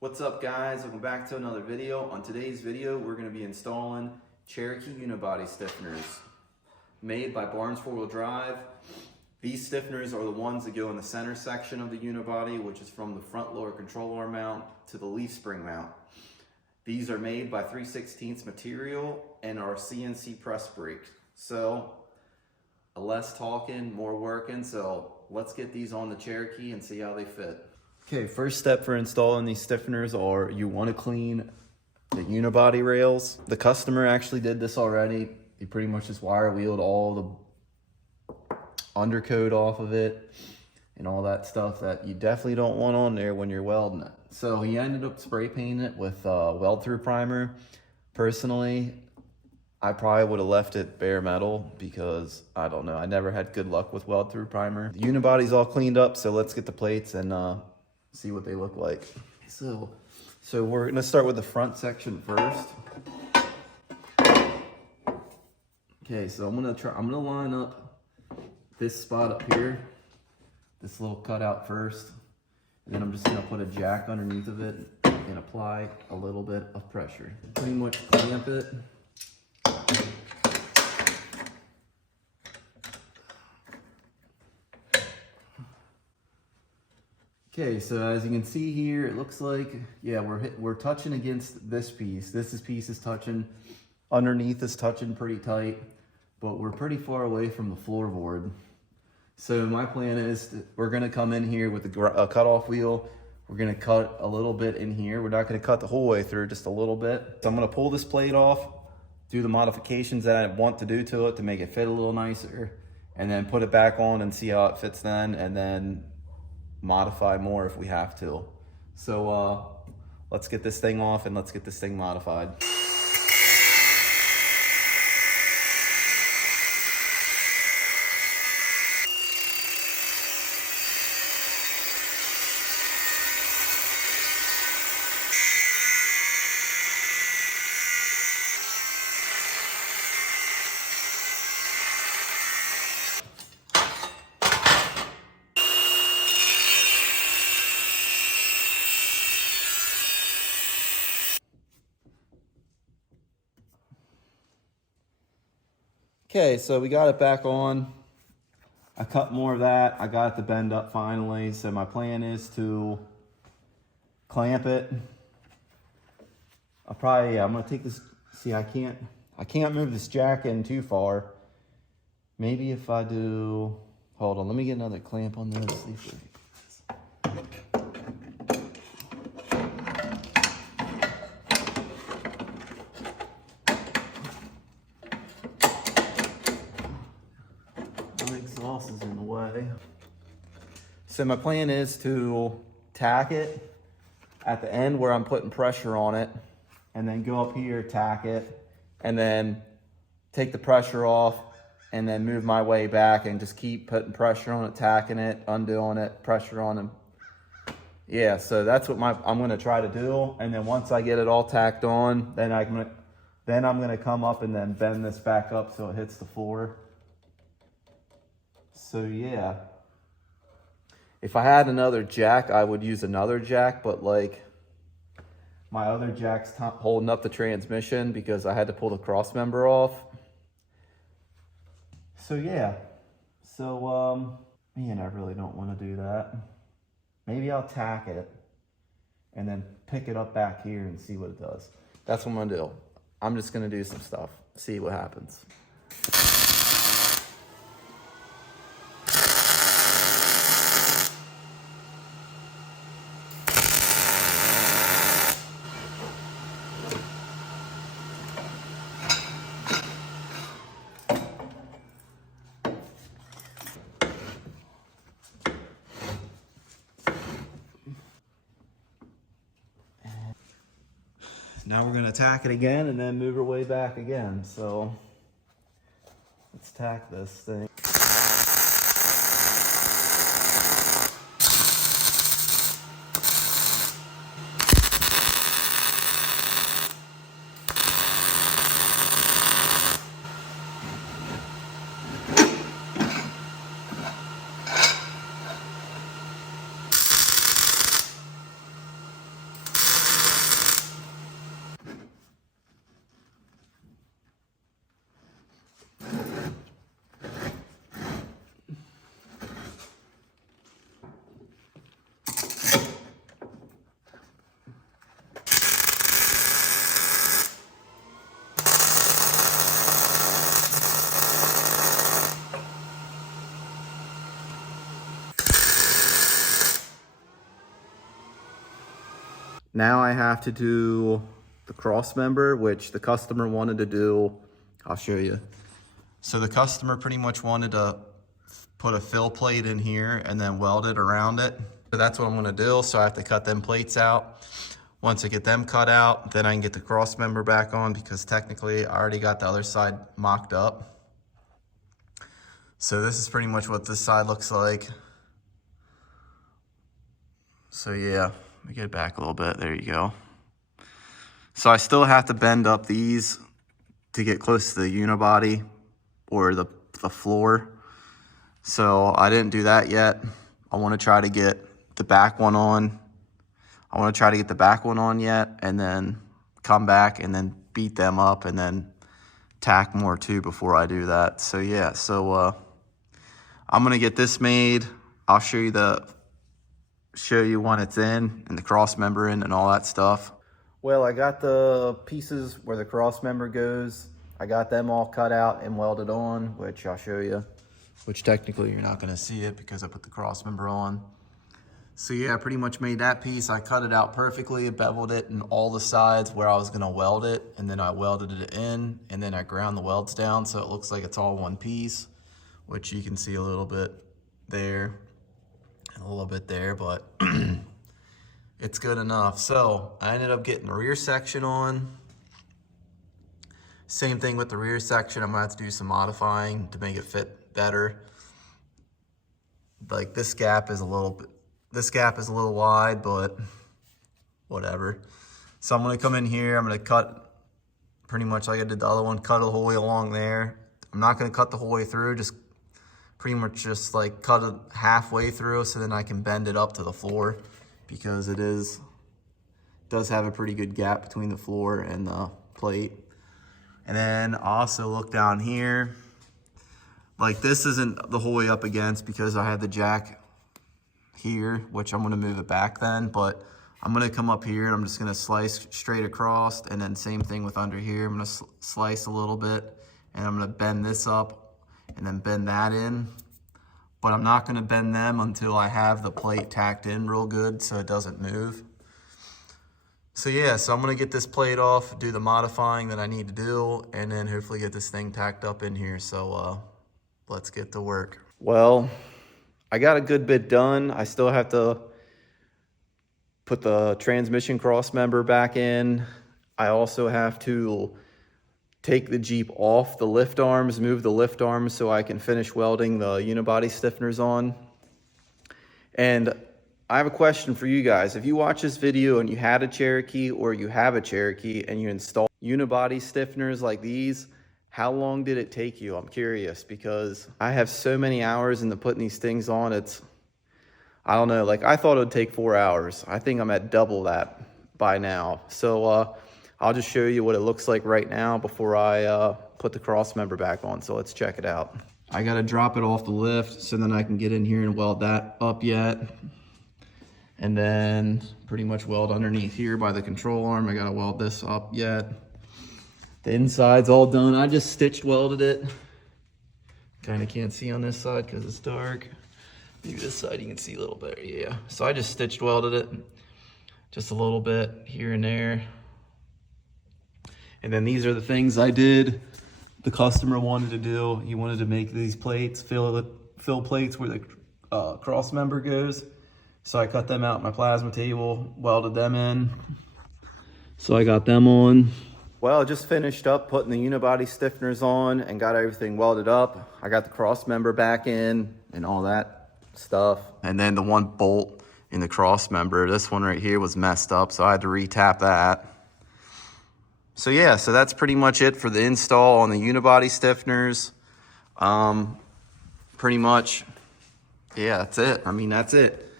What's up guys, welcome back to another video. On today's video we're going to be installing Cherokee Unibody Stiffeners made by Barnes 4-wheel drive. These stiffeners are the ones that go in the center section of the unibody, which is from the front lower control arm mount to the leaf spring mount. These are made by 3/16 material and are CNC press brakes. So less talking, more working, so let's get these on the Cherokee and see how they fit. Okay, first step for installing these stiffeners are you want to clean the unibody rails. The customer actually did this already. He pretty much just wire wheeled all the undercoat off of it and all that stuff that you definitely don't want on there when you're welding it. So he ended up spray painting it with weld through primer. Personally, I probably would have left it bare metal because I don't know, I never had good luck with weld through primer. The unibody's all cleaned up, so let's get the plates and see what they look like. So we're gonna start with the front section first. Okay, so I'm gonna line up this spot up here, this little cutout first, and then I'm just gonna put a jack underneath of it and apply a little bit of pressure. Pretty much clamp it. Okay, so as you can see here, it looks like, yeah, we're touching against this piece. Piece is touching, underneath is touching pretty tight, but we're pretty far away from the floorboard. So my plan is we're gonna come in here with a cutoff wheel. We're gonna cut a little bit in here. We're not gonna cut the whole way through, just a little bit. So I'm gonna pull this plate off, do the modifications that I want to do to it to make it fit a little nicer, and then put it back on and see how it fits then, and then modify more if we have to. So let's get this thing off and let's get this thing modified. Okay, so we got it back on. I cut more of that. I got it to bend up finally. So my plan is to clamp it. I'm gonna take this, see, I can't move this jack in too far. Maybe if I do, hold on, let me get another clamp on this. See if exhaust is in the way. So my plan is to tack it at the end where I'm putting pressure on it, and then go up here, tack it, and then take the pressure off, and then move my way back and just keep putting pressure on it, tacking it, undoing it, pressure on it. Yeah, so that's what I'm gonna try to do. And then once I get it all tacked on, then I'm gonna come up and then bend this back up so it hits the floor. So yeah, if I had another jack, I would use another jack, but like my other jack's holding up the transmission because I had to pull the cross member off. So yeah, man, I really don't want to do that. Maybe I'll tack it and then pick it up back here and see what it does. That's what I'm gonna do. I'm just gonna do some stuff, see what happens. Now we're gonna tack it again and then move our way back again. So let's tack this thing. Now I have to do the cross member, which the customer wanted to do. I'll show you. So the customer pretty much wanted to put a fill plate in here and then weld it around it. So that's what I'm gonna do. So I have to cut them plates out. Once I get them cut out, then I can get the cross member back on, because technically I already got the other side mocked up. So this is pretty much what this side looks like. So yeah, let me get it back a little bit. There you go. So I still have to bend up these to get close to the unibody or the floor. So I didn't do that yet. I want to try to get the back one on. Yet, and then come back and then beat them up and then tack more too before I do that. So yeah, so I'm gonna get this made. I'll show you when it's in and the cross member in and all that stuff. Well, I got the pieces where the cross member goes. I got them all cut out and welded on, which I'll show you, which technically you're not gonna see it because I put the cross member on. So yeah, I pretty much made that piece. I cut it out perfectly, beveled it in all the sides where I was gonna weld it, and then I welded it in, and then I ground the welds down so it looks like it's all one piece, which you can see a little bit there, and a little bit there, but it's good enough. So I ended up getting the rear section on. Same thing with the rear section. I'm gonna have to do some modifying to make it fit better. Like this gap is a little wide, but whatever. So I'm gonna come in here, I'm gonna cut pretty much like I did the other one, cut the whole way along there. I'm not gonna cut the whole way through, just pretty much just like cut it halfway through so then I can bend it up to the floor, because it does have a pretty good gap between the floor and the plate. And then also look down here. Like this isn't the whole way up against because I had the jack here, which I'm gonna move it back then, but I'm gonna come up here and I'm just gonna slice straight across, and then same thing with under here. I'm gonna slice a little bit, and I'm gonna bend this up and then bend that in. But I'm not gonna bend them until I have the plate tacked in real good so it doesn't move. So yeah, so I'm gonna get this plate off, do the modifying that I need to do, and then hopefully get this thing tacked up in here. So let's get to work. Well, I got a good bit done. I still have to put the transmission cross member back in. I also have to take the Jeep off the lift arms, move the lift arms so I can finish welding the unibody stiffeners on. And I have a question for you guys. If you watch this video and you had a Cherokee or you have a Cherokee and you install unibody stiffeners like these, how long did it take you? I'm curious, because I have so many hours into putting these things on. I don't know, like I thought it would take 4 hours. I think I'm at double that by now. So I'll just show you what it looks like right now before I put the cross member back on. So let's check it out. I gotta drop it off the lift so then I can get in here and weld that up yet. And then pretty much weld underneath here by the control arm. I gotta weld this up yet. The inside's all done. I just stitched welded it. Kind of can't see on this side because it's dark. Maybe this side you can see a little better, yeah. So I just stitched welded it just a little bit here and there. And then these are the things I did. The customer wanted to do. He wanted to make these plates, fill plates where the cross member goes. So I cut them out in my plasma table, welded them in. So I got them on. Well, I just finished up putting the unibody stiffeners on and got everything welded up. I got the cross member back in and all that stuff. And then the one bolt in the cross member, this one right here was messed up, so I had to re-tap that. So yeah, so that's pretty much it for the install on the unibody stiffeners. Pretty much, yeah, that's it. I mean, that's it.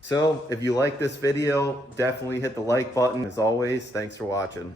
So if you like this video, definitely hit the like button. As always, thanks for watching.